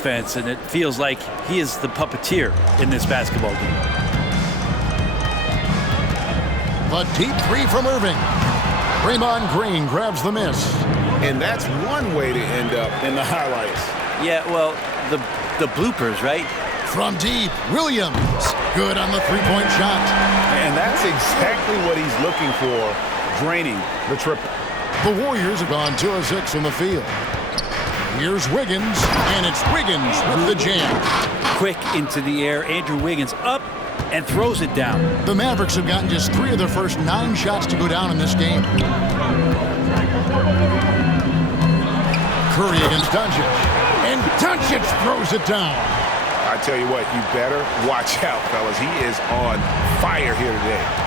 Defense, and it feels like he is the puppeteer in this basketball game. The deep three from Irving. Draymond Green grabs the miss. And that's one way to end up in the highlights. Yeah, well, the bloopers, right? From deep, Williams. Good on the three-point shot. And that's exactly what he's looking for, draining the triple. The Warriors have gone 2 of 6 from the field. Here's Wiggins, and it's Wiggins with the jam. Quick into the air, Andrew Wiggins up and throws it down. The Mavericks have gotten just 3 of their first 9 shots to go down in this game. Curry against Doncic, and Doncic throws it down. I tell you what, you better watch out, fellas. He is on fire here today.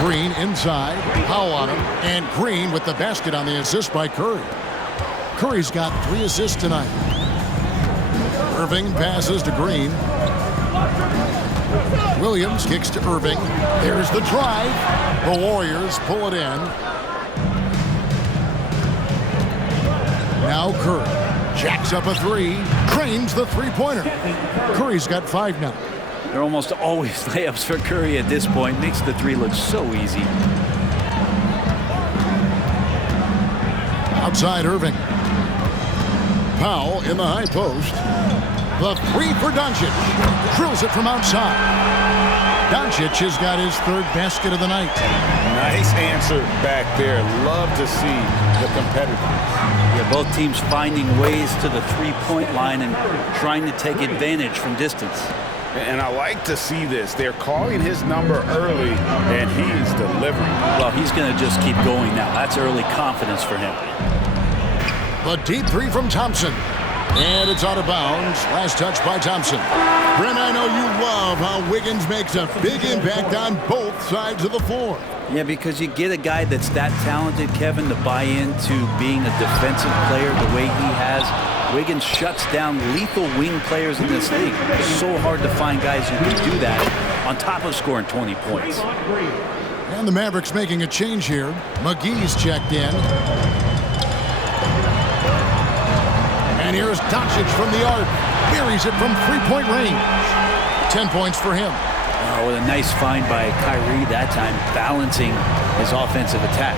Green inside, Powell on him, and Green with the basket on the assist by Curry. Curry's got 3 assists tonight. Irving passes to Green. Williams kicks to Irving. There's the drive. The Warriors pull it in. Now Curry jacks up a 3, drains the three-pointer. Curry's got 5 now. They're almost always layups for Curry at this point. Makes the 3 look so easy. Outside Irving. Powell in the high post. The 3 for Doncic. Drills it from outside. Doncic has got his 3rd basket of the night. Nice answer back there. Love to see the competitiveness. Yeah, both teams finding ways to the three-point line and trying to take advantage from distance. And I like to see this. They're calling his number early, and he's delivering. Well, he's going to just keep going now. That's early confidence for him. The deep 3 from Thompson. And it's out of bounds. Last touch by Thompson. Brent, I know you love how Wiggins makes a big impact on both sides of the floor. Yeah, because you get a guy that's that talented, Kevin, to buy into being a defensive player the way he has. Wiggins shuts down lethal wing players in this league. It's so hard to find guys who can do that on top of scoring 20 points. And the Mavericks making a change here. McGee's checked in. And here's Doncic from the arc. Buries it from three-point range. 10 points for him. Oh, with a nice find by Kyrie that time, balancing his offensive attack.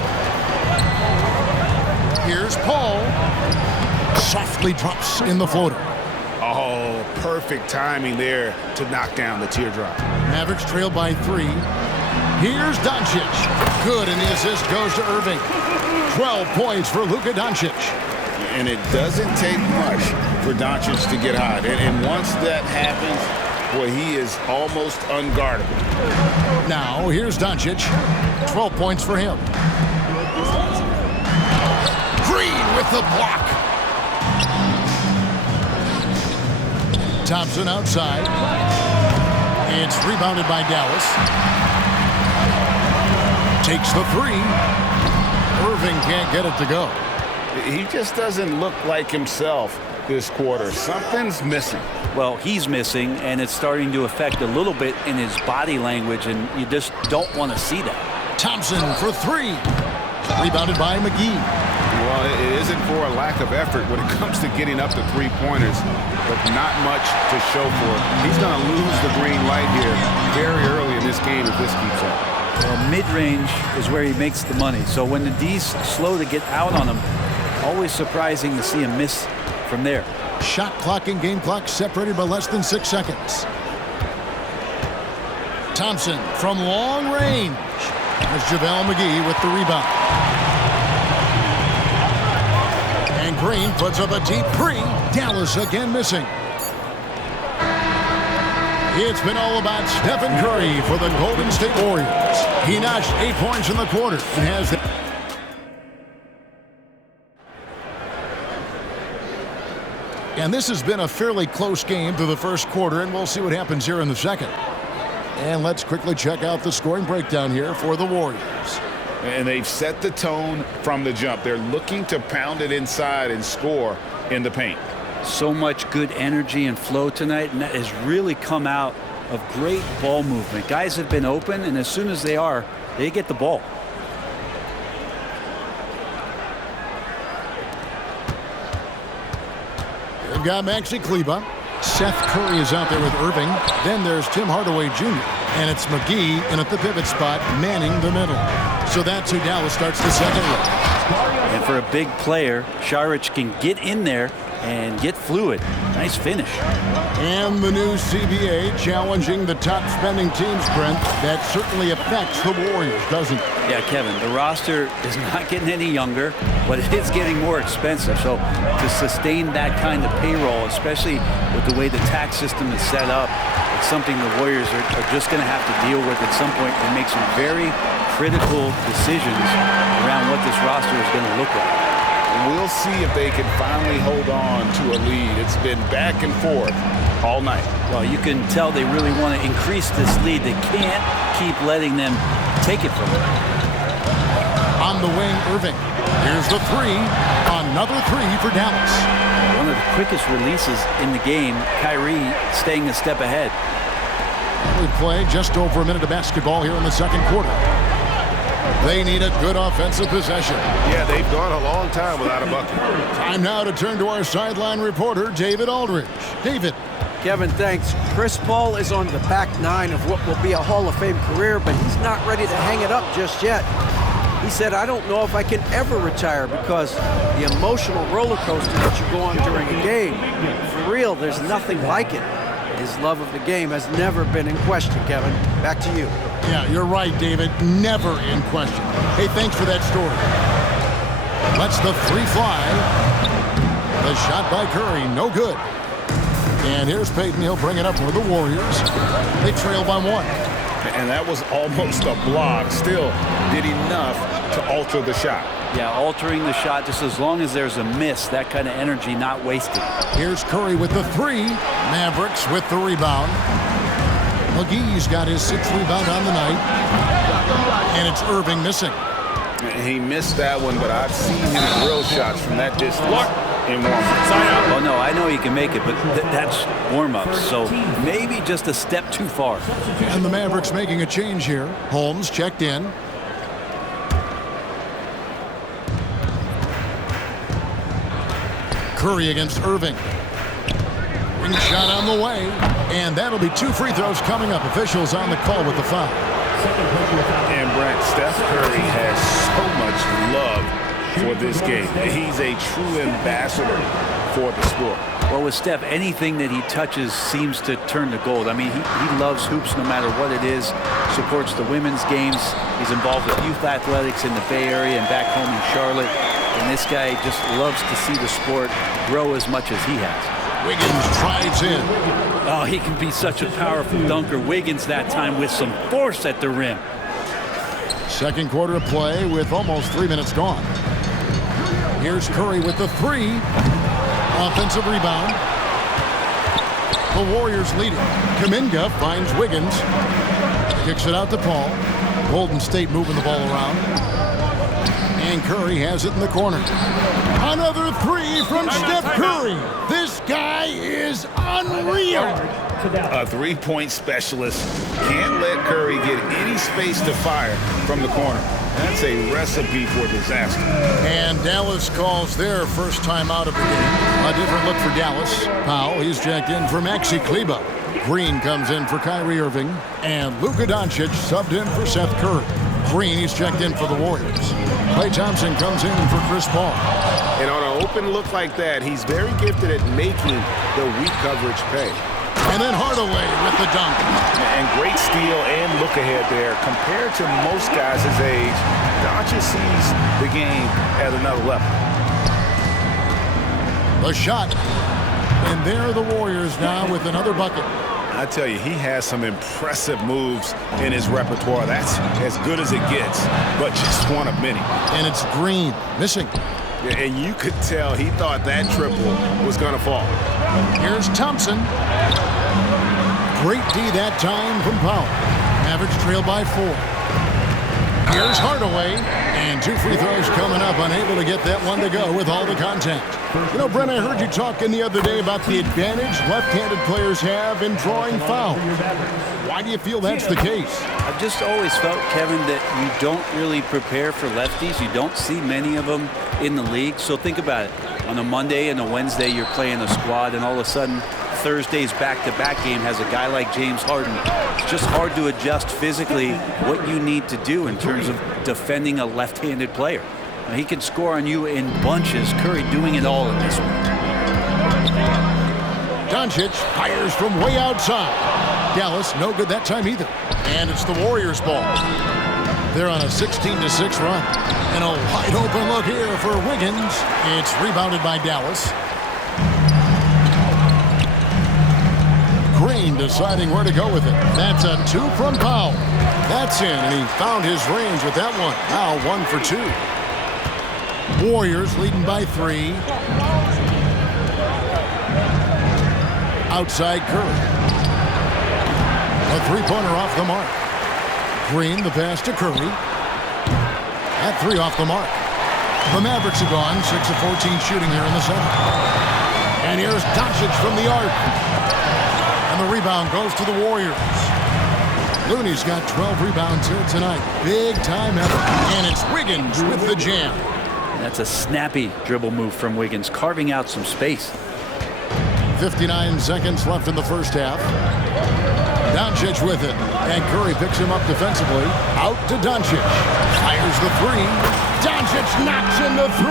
Here's Paul. Softly drops in the floater. Oh, perfect timing there to knock down the teardrop. Mavericks trail by 3. Here's Doncic. Good, and the assist goes to Irving. 12 points for Luka Doncic. And it doesn't take much for Doncic to get hot. And once that happens, boy, he is almost unguardable. Now, here's Doncic. 12 points for him. Green with the block. Thompson outside. It's rebounded by Dallas. Takes the 3. Irving can't get it to go. He just doesn't look like himself this quarter. Something's missing. Well, he's missing, and it's starting to affect a little bit in his body language, and you just don't want to see that. Thompson for 3. Rebounded by McGee. Well, it isn't for a lack of effort when it comes to getting up to three-pointers, but not much to show for it. He's going to lose the green light here very early in this game if this keeps up. Well, mid-range is where he makes the money. So when the D's slow to get out on him, always surprising to see him miss from there. Shot clock and game clock separated by less than 6 seconds. Thompson from long range. There's JaVale McGee with the rebound. And Green puts up a deep 3. Dallas again missing. It's been all about Stephen Curry for the Golden State Warriors. He notched 8 points in the quarter and has the And this has been a fairly close game through the first quarter, and we'll see what happens here in the second. And let's quickly check out the scoring breakdown here for the Warriors. And they've set the tone from the jump. They're looking to pound it inside and score in the paint. So much good energy and flow tonight, and that has really come out of great ball movement. Guys have been open, and as soon as they are, they get the ball. They've got Maxi Kleber. Seth Curry is out there with Irving. Then there's Tim Hardaway Jr. And it's McGee in at the pivot spot, manning the middle. So that's who Dallas starts the second with. And for a big player, Šarić can get in there and get fluid. Nice finish. And the new CBA challenging the top spending teams, Brent. That certainly affects the Warriors, doesn't it? Yeah, Kevin, the roster is not getting any younger, but it is getting more expensive. So to sustain that kind of payroll, especially with the way the tax system is set up, it's something the Warriors are just going to have to deal with at some point and make some very critical decisions around what this roster is going to look like. We'll see if they can finally hold on to a lead. It's been back and forth all night. Well, you can tell they really want to increase this lead. They can't keep letting them take it from them. On the wing, Irving. Here's the three. Another three for Dallas. One of the quickest releases in the game. Kyrie staying a step ahead. We play just over a minute of basketball here in the second quarter. They need a good offensive possession. Yeah, they've gone a long time without a bucket. Time now to turn to our sideline reporter, David Aldridge. David. Kevin, thanks. Chris Paul is on the back nine of what will be a Hall of Fame career, but he's not ready to hang it up just yet. He said, I don't know if I can ever retire because the emotional roller coaster that you go on during a game, for real, there's nothing like it. His love of the game has never been in question, Kevin. Back to you. Yeah, you're right, David. Never in question. Hey, thanks for that story. Lets the three fly. The shot by Curry, no good. And here's Payton. He'll bring it up for the Warriors. They trail by one. And that was almost a block. Still did enough to alter the shot. Yeah, altering the shot just as long as there's a miss. That kind of energy not wasted. Here's Curry with the three. Mavericks with the rebound. McGee's got his sixth rebound on the night. And it's Irving missing. He missed that one, but I've seen him drill shots from that distance in warm-ups. Well, no, I know he can make it, but that's warm-ups. So maybe just a step too far. And the Mavericks making a change here. Holmes checked in. Curry against Irving. Ring shot on the way. And that'll be two free throws coming up. Officials on the call with the foul. And Brent, Steph Curry has so much love for this game. He's a true ambassador for the sport. Well, with Steph, anything that he touches seems to turn to gold. I mean, he loves hoops no matter what it is. Supports the women's games. He's involved with youth athletics in the Bay Area and back home in Charlotte. And this guy just loves to see the sport grow as much as he has. Wiggins drives in. Oh, he can be such a powerful dunker. Wiggins that time with some force at the rim. Second quarter of play with almost 3 minutes gone. Here's Curry with the three. Offensive rebound. The Warriors lead it. Kuminga finds Wiggins. Kicks it out to Paul. Golden State moving the ball around. And Curry has it in the corner. Another three from Steph Curry. This guy is unreal. A three-point specialist can't let Curry get any space to fire from the corner. That's a recipe for disaster. And Dallas calls their first time out of the game. A different look for Dallas. Powell, he's checked in for Maxi Kleber. Green comes in for Kyrie Irving. And Luka Doncic subbed in for Seth Curry. Green, he's checked in for the Warriors. Klay Thompson comes in for Chris Paul. And on an open look like that, he's very gifted at making the weak coverage pay. And then Hardaway with the dunk. And great steal and look ahead there. Compared to most guys his age, Doncic sees the game at another level. The shot. And there are the Warriors now with another bucket. I tell you, he has some impressive moves in his repertoire. That's as good as it gets, but just one of many. And it's Green missing. Yeah, and you could tell he thought that triple was going to fall. Here's Thompson. Great D that time from Powell. Mavericks trail by 4. Here's Hardaway. And two free throws coming up. Unable to get that one to go with all the contact. You know, Brent, I heard you talking the other day about the advantage left-handed players have in drawing fouls. Why do you feel that's the case? I've just always felt, Kevin, that you don't really prepare for lefties. You don't see many of them in the league. So think about it. On a Monday and a Wednesday, you're playing a squad, and all of a sudden, Thursday's back-to-back game has a guy like James Harden. It's just hard to adjust physically what you need to do in terms of defending a left-handed player. Now, he can score on you in bunches. Curry doing it all in this one. Doncic fires from way outside. Dallas no good that time either. And it's the Warriors' ball. They're on a 16-6 run. And a wide open look here for Wiggins. It's rebounded by Dallas. Green deciding where to go with it. That's a 2 from Powell. That's in, and he found his range with that one. Now 1 for 2. Warriors leading by 3. Outside Curry. A three-pointer off the mark. Green, the pass to Curry. At 3 off the mark. The Mavericks are gone, 6 of 14 shooting here in the second. And here's Doncic from the arc. And the rebound goes to the Warriors. Looney's got 12 rebounds here tonight. Big time effort. And it's Wiggins with the jam. That's a snappy dribble move from Wiggins, carving out some space. 59 seconds left in the first half. Doncic with it. And Curry picks him up defensively. Out to Doncic. Fires the 3. Doncic knocks in the 3.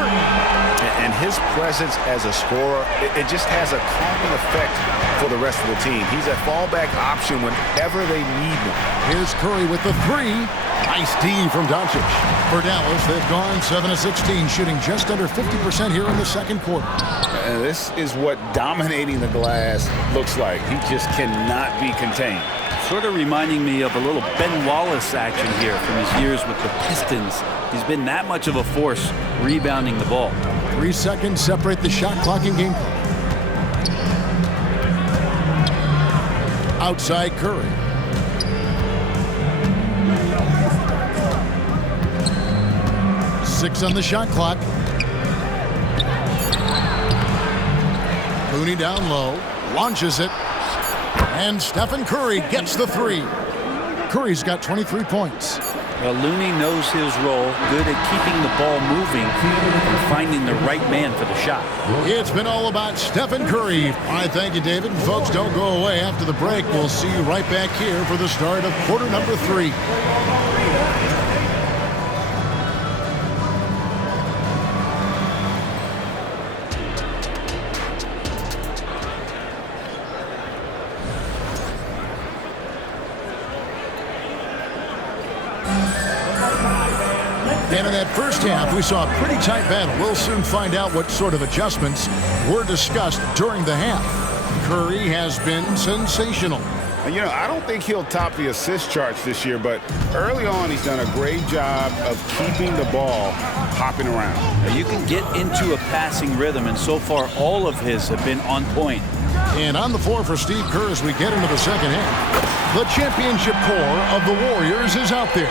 And his presence as a scorer, it just has a calming effect for the rest of the team. He's a fallback option whenever they need him. Here's Curry with the 3. Nice D from Doncic. For Dallas, they've gone 7 of 16, shooting just under 50% here in the second quarter. And this is what dominating the glass looks like. He just cannot be contained. Sort of reminding me of a little Ben Wallace action here from his years with the Pistons. He's been that much of a force rebounding the ball. 3 seconds separate the shot clock and game clock. Outside Curry. Six on the shot clock. Looney down low, launches it, and Stephen Curry gets the 3. Curry's got 23 points. Well, Looney knows his role, good at keeping the ball moving and finding the right man for the shot. It's been all about Stephen Curry. All right, thank you, David. Folks, don't go away. After the break, we'll see you right back here for the start of quarter number 3. And in that first half, we saw a pretty tight battle. We'll soon find out what sort of adjustments were discussed during the half. Curry has been sensational. And, you know, I don't think he'll top the assist charts this year, but early on he's done a great job of keeping the ball hopping around. You can get into a passing rhythm, and so far all of his have been on point. And on the floor for Steve Kerr as we get into the second half. The championship core of the Warriors is out there.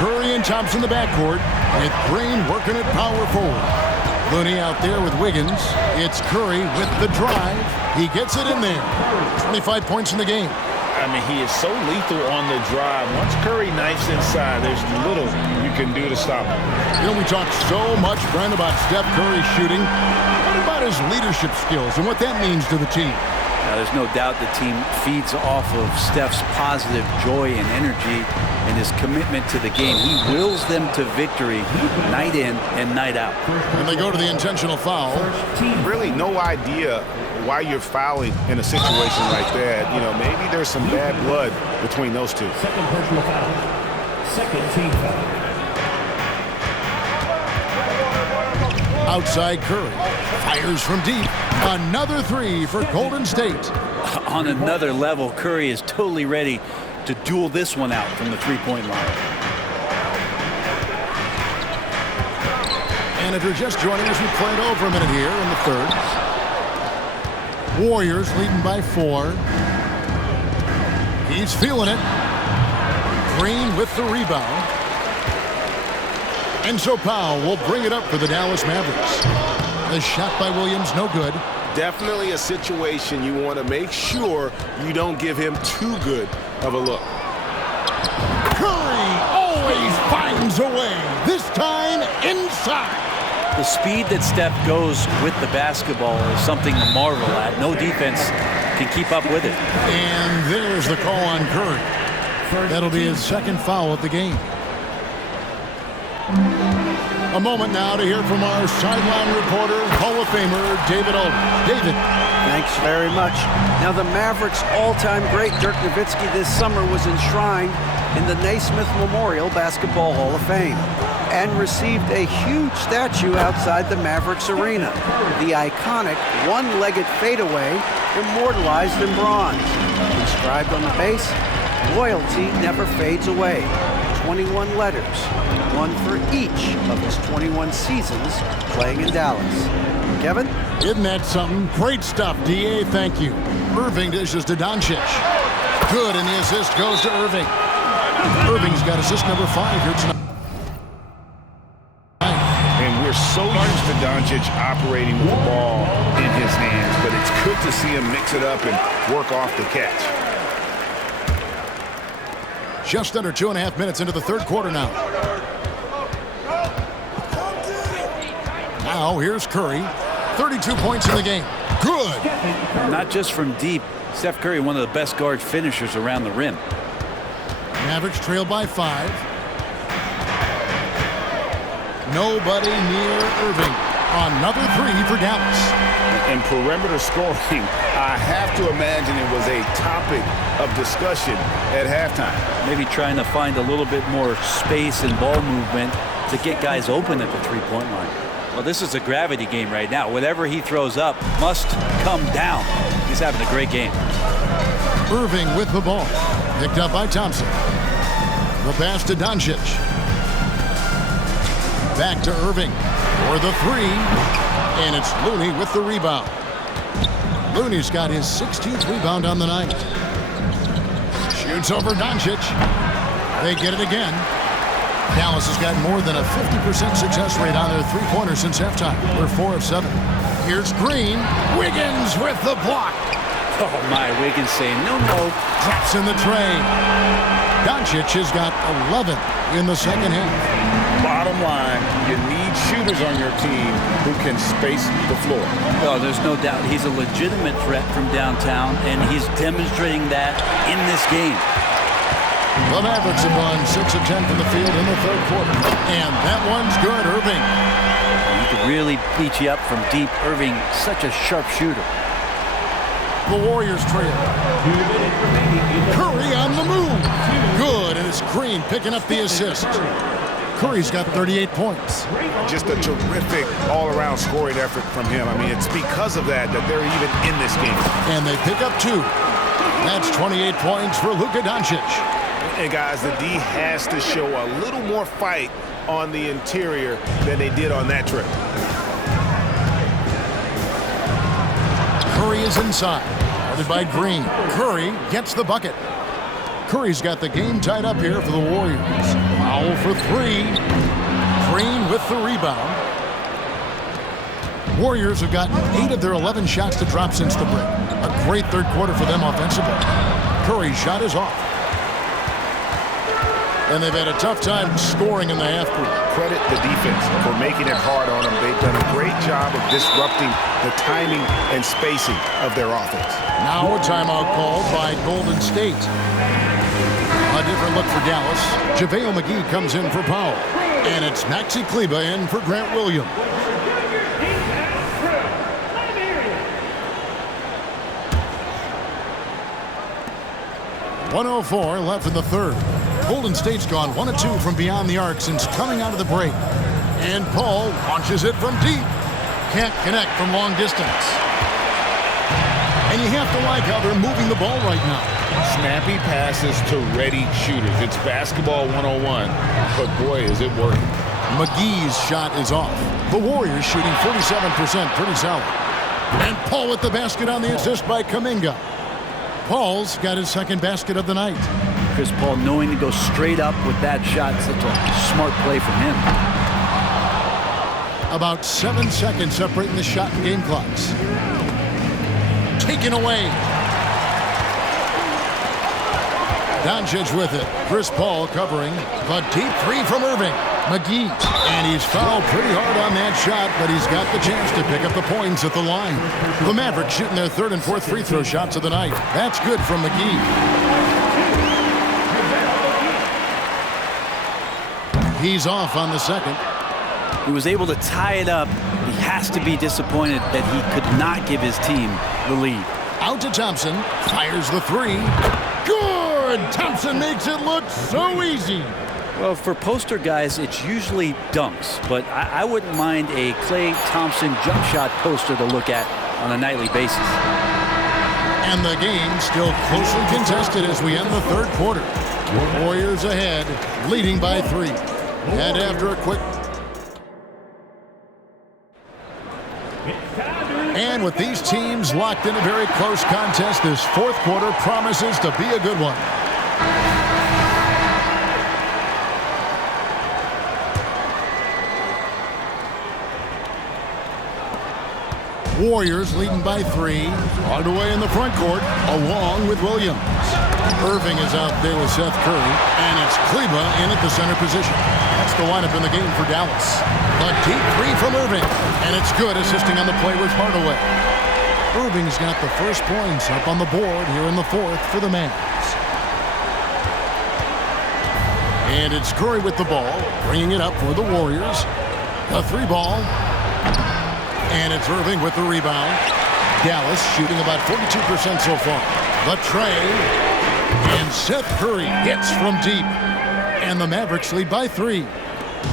Curry and Thompson the backcourt, with Green working at power forward. Looney out there with Wiggins. It's Curry with the drive. He gets it in there. 25 points in the game. I mean, he is so lethal on the drive. Once Curry knifes inside, there's little you can do to stop him. You know, we talked so much, Brent, about Steph Curry shooting. What about his leadership skills and what that means to the team? Now, there's no doubt the team feeds off of Steph's positive joy and energy and his commitment to the game. He wills them to victory night in and night out. And they go to the intentional foul. Really no idea why you're fouling in a situation like that. You know, maybe there's some bad blood between those two. Second personal foul. Second team foul. Outside Curry. Fires from deep. Another 3 for Golden State. On another level, Curry is totally ready to duel this one out from the three-point line. And if you're just joining us, we played over a minute here in the third. Warriors leading by 4. He's feeling it. Green with the rebound. And so Powell will bring it up for the Dallas Mavericks. The shot by Williams, no good. Definitely a situation you want to make sure you don't give him too good of a look. Curry always finds a way. This time inside. The speed that Steph goes with the basketball is something to marvel at. No defense can keep up with it. And there's the call on Curry. That'll be his second foul of the game. A moment now to hear from our sideline reporter, Hall of Famer David Aldridge. David. Thanks very much. Now, the Mavericks' all-time great Dirk Nowitzki this summer was enshrined in the Naismith Memorial Basketball Hall of Fame and received a huge statue outside the Mavericks arena. The iconic one-legged fadeaway immortalized in bronze. Inscribed on the base, loyalty never fades away. 21 letters, one for each of his 21 seasons playing in Dallas. Kevin? Isn't that something? Great stuff, D.A. Thank you. Irving dishes to Doncic. Good, and the assist goes to Irving. Irving's got assist number 5 here tonight. And we're so used to Doncic operating with the ball in his hands, but it's good to see him mix it up and work off the catch. Just under 2.5 minutes into the third quarter now. Now here's Curry. 32 points in the game. Good. Not just from deep. Steph Curry, one of the best guard finishers around the rim. Mavericks trail by 5. Nobody near Irving. Another 3 for Dallas. And perimeter scoring, I have to imagine it was a topic of discussion at halftime. Maybe trying to find a little bit more space and ball movement to get guys open at the three-point line. Well, this is a gravity game right now. Whatever he throws up must come down. He's having a great game. Irving with the ball. Picked up by Thompson. The pass to Doncic. Back to Irving for the 3. And it's Looney with the rebound. Looney's got his 16th rebound on the night. Shoots over Doncic. They get it again. Dallas has got more than a 50% success rate on their three-pointers since halftime. They're 4 of 7. Here's Green. Wiggins with the block. Oh, my. Wiggins saying no. Drops in the tray. Doncic has got 11 in the second half. Bottom line, you need shooters on your team who can space the floor. Oh, there's no doubt he's a legitimate threat from downtown, and he's demonstrating that in this game. The Mavericks have won 6 of 10 from the field in the third quarter. And that one's good, Irving. He could really beat you up from deep. Irving, such a sharp shooter. The Warriors trail. Curry on the move. Good, and it's Green picking up the assist. Curry's got 38 points. Just a terrific all-around scoring effort from him. I mean, it's because of that they're even in this game. And they pick up 2. That's 28 points for Luka Doncic. And guys, the D has to show a little more fight on the interior than they did on that trip. Curry is inside. Guarded by Green. Curry gets the bucket. Curry's got the game tied up here for the Warriors. Foul for 3. Green with the rebound. Warriors have gotten 8 of their 11 shots to drop since the break. A great third quarter for them offensively. Curry's shot is off. And they've had a tough time scoring in the half court. Credit the defense for making it hard on them. They've done a great job of disrupting the timing and spacing of their offense. Now a timeout called by Golden State. A different look for Dallas. JaVale McGee comes in for Powell. And it's Maxi Kleber in for Grant Williams. .104 left in the third. Golden State's gone 1 of 2 from beyond the arc since coming out of the break. And Paul launches it from deep. Can't connect from long distance. And you have to like how they're moving the ball right now. Snappy passes to ready shooters. It's basketball 101, but boy, is it working. McGee's shot is off. The Warriors shooting 47%, pretty solid. And Paul with the basket on the assist by Kuminga. Paul's got his second basket of the night. Chris Paul knowing to go straight up with that shot, such a smart play from him. About 7 seconds separating the shot and game clocks. Taken away. Doncic with it. Chris Paul covering. A deep three from Irving. McGee. And he's fouled pretty hard on that shot, but he's got the chance to pick up the points at the line. The Mavericks shooting their third and fourth free throw shots of the night. That's good from McGee. He's off on the second. He was able to tie it up. He has to be disappointed that he could not give his team the lead. Out to Thompson. Fires the three. Good! Thompson makes it look so easy. Well, for poster guys, it's usually dunks, but I wouldn't mind a Klay Thompson jump shot poster to look at on a nightly basis. And the game still closely contested as we end the third quarter. Warriors ahead, leading by 3. And after a quick... And with these teams locked in a very close contest, this fourth quarter promises to be a good one. Warriors leading by 3. Hardaway in the front court, along with Williams. Irving is out there with Seth Curry, and it's Kleba in at the center position. That's the lineup in the game for Dallas. A deep three from Irving, and it's good, assisting on the play with Hardaway. Irving's got the first points up on the board here in the fourth for the Mavs. And it's Curry with the ball, bringing it up for the Warriors. A 3 ball. And it's Irving with the rebound. Dallas shooting about 42% so far. The tray. And Seth Curry hits from deep. And the Mavericks lead by 3.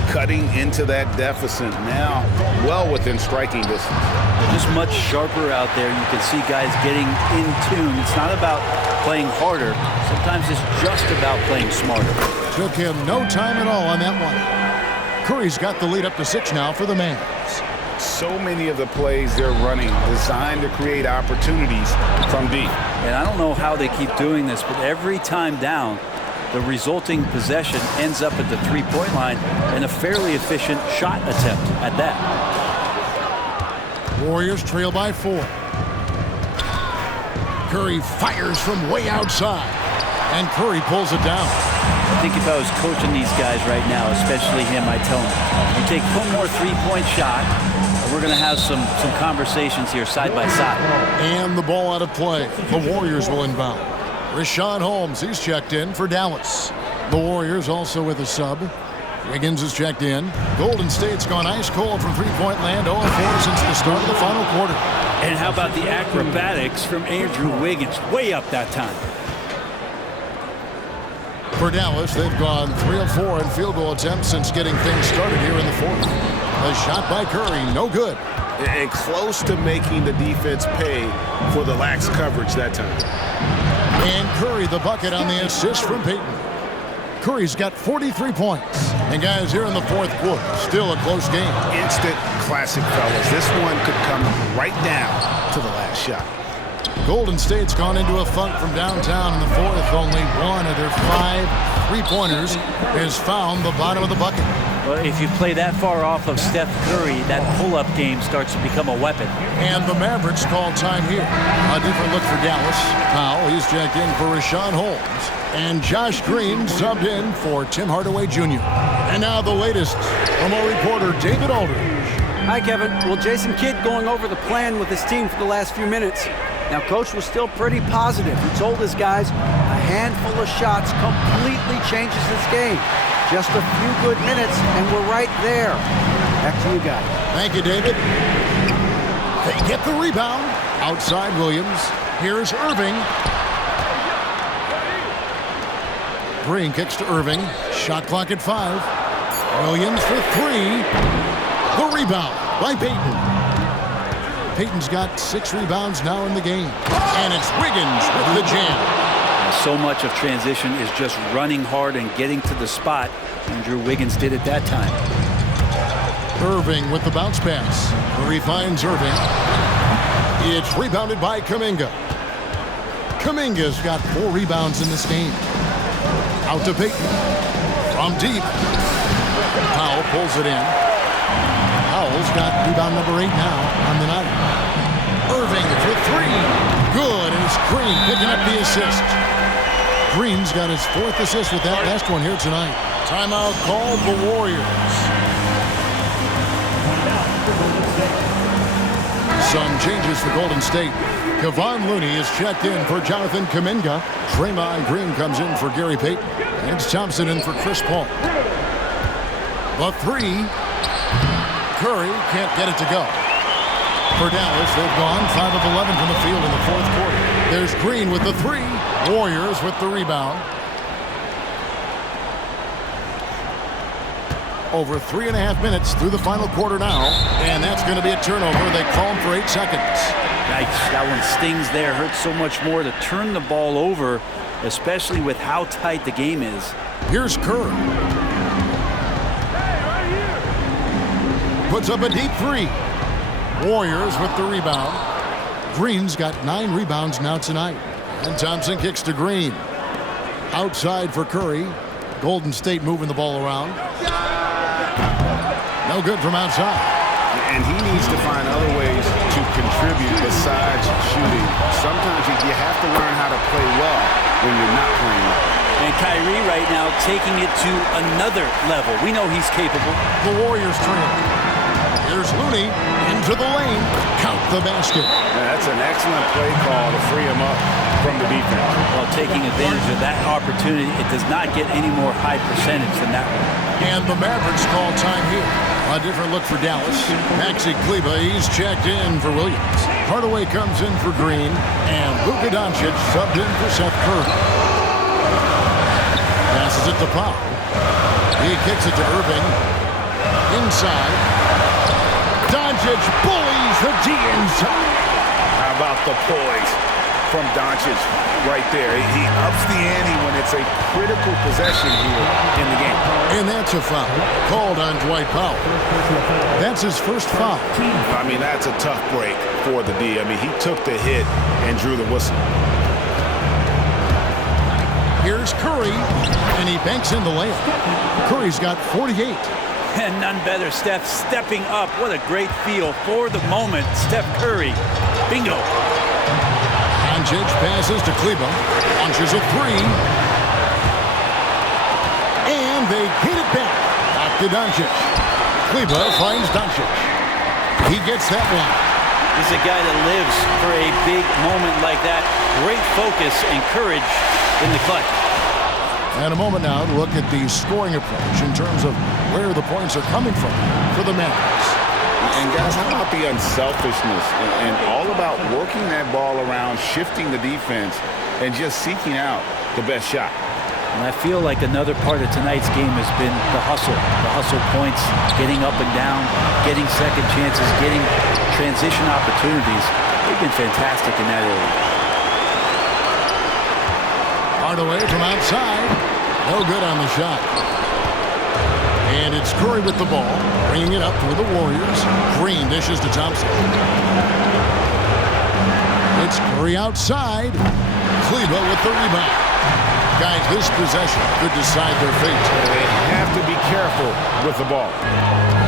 Cutting into that deficit now, well within striking distance. Just much sharper out there. You can see guys getting in tune. It's not about playing harder. Sometimes it's just about playing smarter. Took him no time at all on that one. Curry's got the lead up to 6 now for the Mavs. So many of the plays they're running designed to create opportunities from deep. And I don't know how they keep doing this, but every time down, the resulting possession ends up at the three-point line and a fairly efficient shot attempt at that. Warriors trail by 4. Curry fires from way outside, and Curry pulls it down. I think if I was coaching these guys right now, especially him, I'd tell him, you take one more three-point shot, and we're going to have some conversations here side by side. And the ball out of play. The Warriors will inbound. Richaun Holmes, he's checked in for Dallas. The Warriors also with a sub. Wiggins is checked in. Golden State's gone ice cold from three-point land, 0-4 since the start of the final quarter. And how about the acrobatics from Andrew Wiggins? Way up that time. For Dallas, they've gone 3 of 4 in field goal attempts since getting things started here in the fourth. A shot by Curry, no good. And close to making the defense pay for the lax coverage that time. And Curry the bucket on the assist from Payton. Curry's got 43 points. And guys, here in the fourth quarter, still a close game. Instant classic, fellas. This one could come right down to the last shot. Golden State's gone into a funk from downtown in the fourth. Only one of their 5 three-pointers has found the bottom of the bucket. Well, if you play that far off of Steph Curry, that pull-up game starts to become a weapon. And the Mavericks call time here. A different look for Dallas. Powell, he's checked in for Richaun Holmes. And Josh Green subbed in for Tim Hardaway Jr. And now the latest from our reporter, David Aldridge. Hi, Kevin. Well, Jason Kidd going over the plan with his team for the last few minutes. Now, Coach was still pretty positive. He told his guys a handful of shots completely changes this game. Just a few good minutes, and we're right there. Back to you guys. Thank you, David. They get the rebound. Outside Williams. Here's Irving. Green kicks to Irving. Shot clock at 5. Williams for 3. The rebound by Payton. Payton's got 6 rebounds now in the game. And it's Wiggins with the jam. So much of transition is just running hard and getting to the spot. Andrew Wiggins did it that time. Irving with the bounce pass. Curry finds Irving. It's rebounded by Kuminga. Kuminga's got 4 rebounds in this game. Out to Payton. From deep. Powell pulls it in. Powell's got rebound number 8 now on the night. Irving for 3. Good, and it's Green picking up the assist. Green's got his 4th assist with that last one here tonight. Timeout called the Warriors. Some changes for Golden State. Kevon Looney is checked in for Jonathan Kuminga. Draymond Green comes in for Gary Payton. And Thompson in for Chris Paul. The 3. Curry can't get it to go. For Dallas, they've gone 5 of 11 from the field in the 4th quarter. There's Green with the 3. Warriors with the rebound. Over 3.5 minutes through the final quarter now. And that's going to be a turnover. They call him for 8 seconds. Yikes, that one stings there. Hurts so much more to turn the ball over, especially with how tight the game is. Here's Curry. Puts up a deep 3. Warriors with the rebound. Green's got 9 rebounds now tonight. And Thompson kicks to Green. Outside for Curry. Golden State moving the ball around. No good from outside. And he needs to find other ways to contribute besides shooting. Sometimes you have to learn how to play well when you're not playing well. And Kyrie right now taking it to another level. We know he's capable. The Warriors trail. Here's Looney into the lane. Count the basket. That's an excellent play call to free him up from the defense. Well, taking advantage of that opportunity, it does not get any more high percentage than that one. And the Mavericks call time here. A different look for Dallas. Maxi Kleber, he's checked in for Williams. Hardaway comes in for Green. And Luka Doncic subbed in for Seth Curry. Passes it to Powell. He kicks it to Irving. Inside. Doncic bullies the D inside. How about the poise from Doncic right there? He ups the ante when it's a critical possession here in the game. And that's a foul called on Dwight Powell. That's his first foul. I mean, that's a tough break for the D. I mean, he took the hit and drew the whistle. Here's Curry, and he banks in the layup. Curry's got 48. And none better, Steph stepping up. What a great feel for the moment. Steph Curry. Bingo. Doncic passes to Kleber. Launches a 3. And they get it back. Back to Doncic. Kleber finds Doncic. He gets that one. He's a guy that lives for a big moment like that. Great focus and courage in the clutch. And a moment now to look at the scoring approach in terms of where the points are coming from for the Mavericks. And guys, how about the unselfishness and all about working that ball around, shifting the defense, and just seeking out the best shot. And I feel like another part of tonight's game has been the hustle points, getting up and down, getting second chances, getting transition opportunities. They've been fantastic in that area. Hardaway from outside. No good on the shot. And it's Curry with the ball, bringing it up for the Warriors. Green dishes to Thompson. It's Curry outside. Kleber with the rebound. Guys, this possession could decide their fate. They have to be careful with the ball.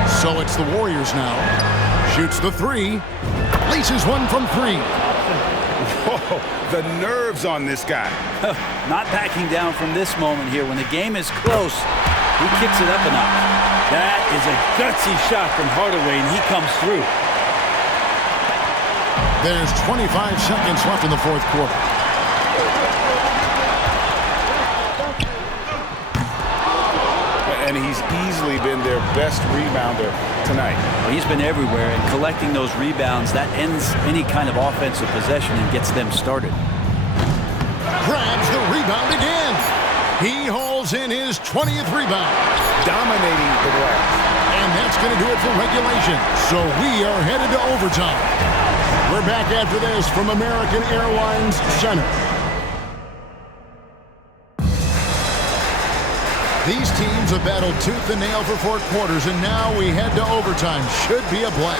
So it's the Warriors now. Shoots the 3. Laces one from 3. Whoa, the nerves on this guy. Not backing down from this moment here. When the game is close, he kicks it up a notch. That is a gutsy shot from Hardaway, and he comes through. There's 25 seconds left in the 4th quarter. And he's easily been their best rebounder tonight. Well, he's been everywhere, and collecting those rebounds, that ends any kind of offensive possession and gets them started. Grabs the rebound again. He hauls in his 20th rebound. Dominating the glass. And that's going to do it for regulation. So we are headed to overtime. We're back after this from American Airlines Center. These teams have battled tooth and nail for 4 quarters, and now we head to overtime. Should be a blast.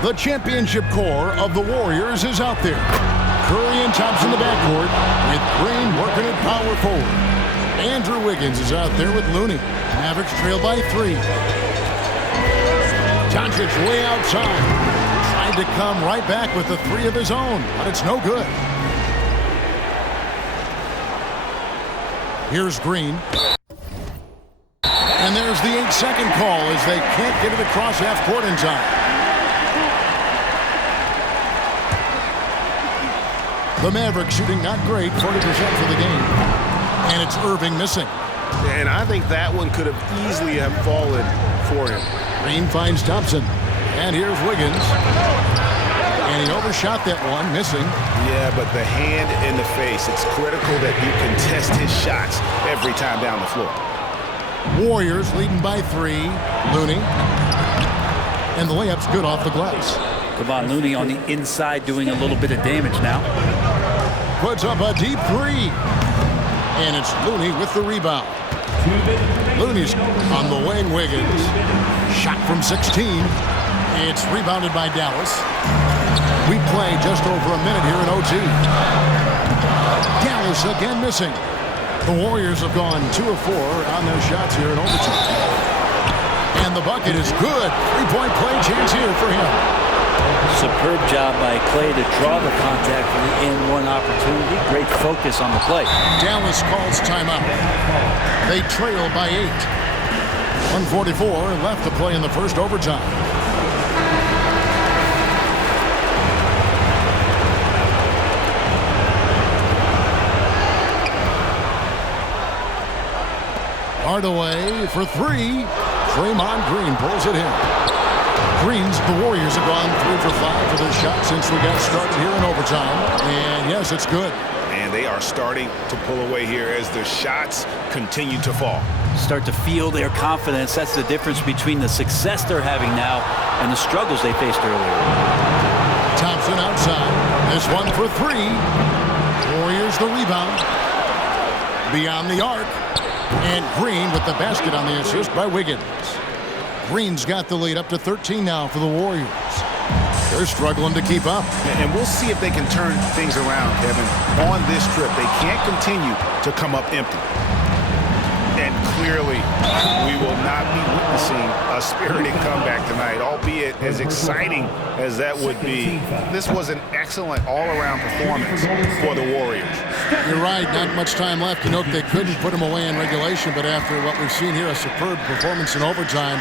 The championship core of the Warriors is out there. Curry and Thompson in the backcourt, with Green working at power forward. Andrew Wiggins is out there with Looney. Mavericks trail by 3. Doncic way outside. Tried to come right back with the three of his own, but it's no good. Here's Green. And there's the 8-second call as they can't get it across half court in time. The Mavericks shooting not great, 40% for the game. And it's Irving missing. And I think that one could have easily have fallen for him. Green finds Thompson. And here's Wiggins. And he overshot that one, missing. Yeah, but the hand in the face, it's critical that you contest his shots every time down the floor. Warriors leading by 3. Looney. And the layup's good off the glass. Kevon Looney on the inside doing a little bit of damage now. Puts up a deep 3. And it's Looney with the rebound. Looney's on the wing. Wiggins. Shot from 16. It's rebounded by Dallas. We play just over a minute here in OT. Dallas again missing. The Warriors have gone 2 of 4 on their shots here in overtime. And the bucket is good. 3-point play chance here for him. Superb job by Clay to draw the contact for the N1 opportunity. Great focus on the play. Dallas calls timeout. They trail by 8. 1:44 left to play in the first overtime. Hardaway for 3. Draymond Green pulls it in. The Warriors have gone 3 for 5 for their shot since we got started here in overtime. And yes, it's good. And they are starting to pull away here as their shots continue to fall. Start to feel their confidence. That's the difference between the success they're having now and the struggles they faced earlier. Thompson outside. This one for 3. Warriors the rebound. Beyond the arc. And Green with the basket on the assist by Wiggins. Green's got the lead up to 13 now for the Warriors. They're struggling to keep up. And we'll see if they can turn things around, Kevin. On this trip, they can't continue to come up empty. And clearly, we will not be witnessing a spirited comeback tonight, albeit as exciting as that would be. This was an excellent all-around performance for the Warriors. You're right, not much time left. You know, they couldn't put them away in regulation, but after what we've seen here, a superb performance in overtime,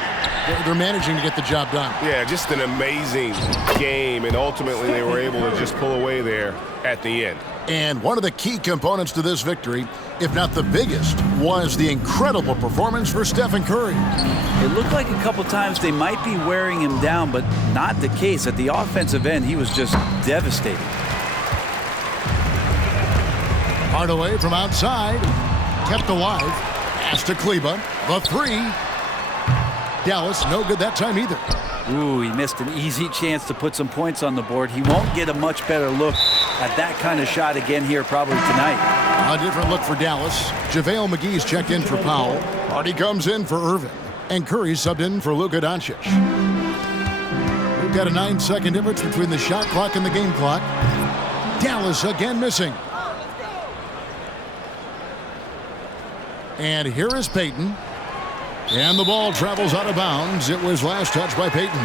they're managing to get the job done. Yeah, just an amazing game, and ultimately they were able to just pull away there at the end. And one of the key components to this victory, if not the biggest, was the incredible performance for Stephen Curry. It looked like a couple times they might be wearing him down, but not the case. At the offensive end, he was just devastating. Hardaway from outside, kept alive. Pass to Kleba, the 3. Dallas, no good that time either. Ooh, he missed an easy chance to put some points on the board. He won't get a much better look at that kind of shot again here probably tonight. A different look for Dallas. JaVale McGee's checked in for Powell. Hardy comes in for Irving. And Curry subbed in for Luka Doncic. We've got a 9-second difference between the shot clock and the game clock. Dallas again missing. And here is Payton. And the ball travels out of bounds. It was last touched by Payton.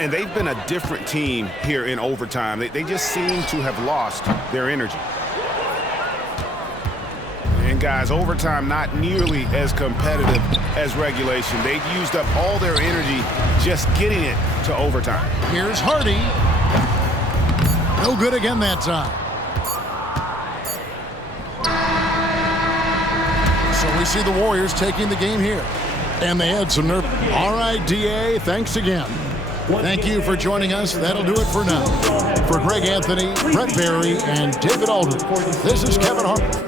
And they've been a different team here in overtime. They just seem to have lost their energy. And guys, overtime not nearly as competitive as regulation. They've used up all their energy just getting it to overtime. Here's Hardy. No good again that time. So we see the Warriors taking the game here. And they had some nerve. All right, DA, thanks again. Thank you for joining us. That'll do it for now. For Greg Anthony, Brett Barry, and David Aldridge, this is Kevin Harper.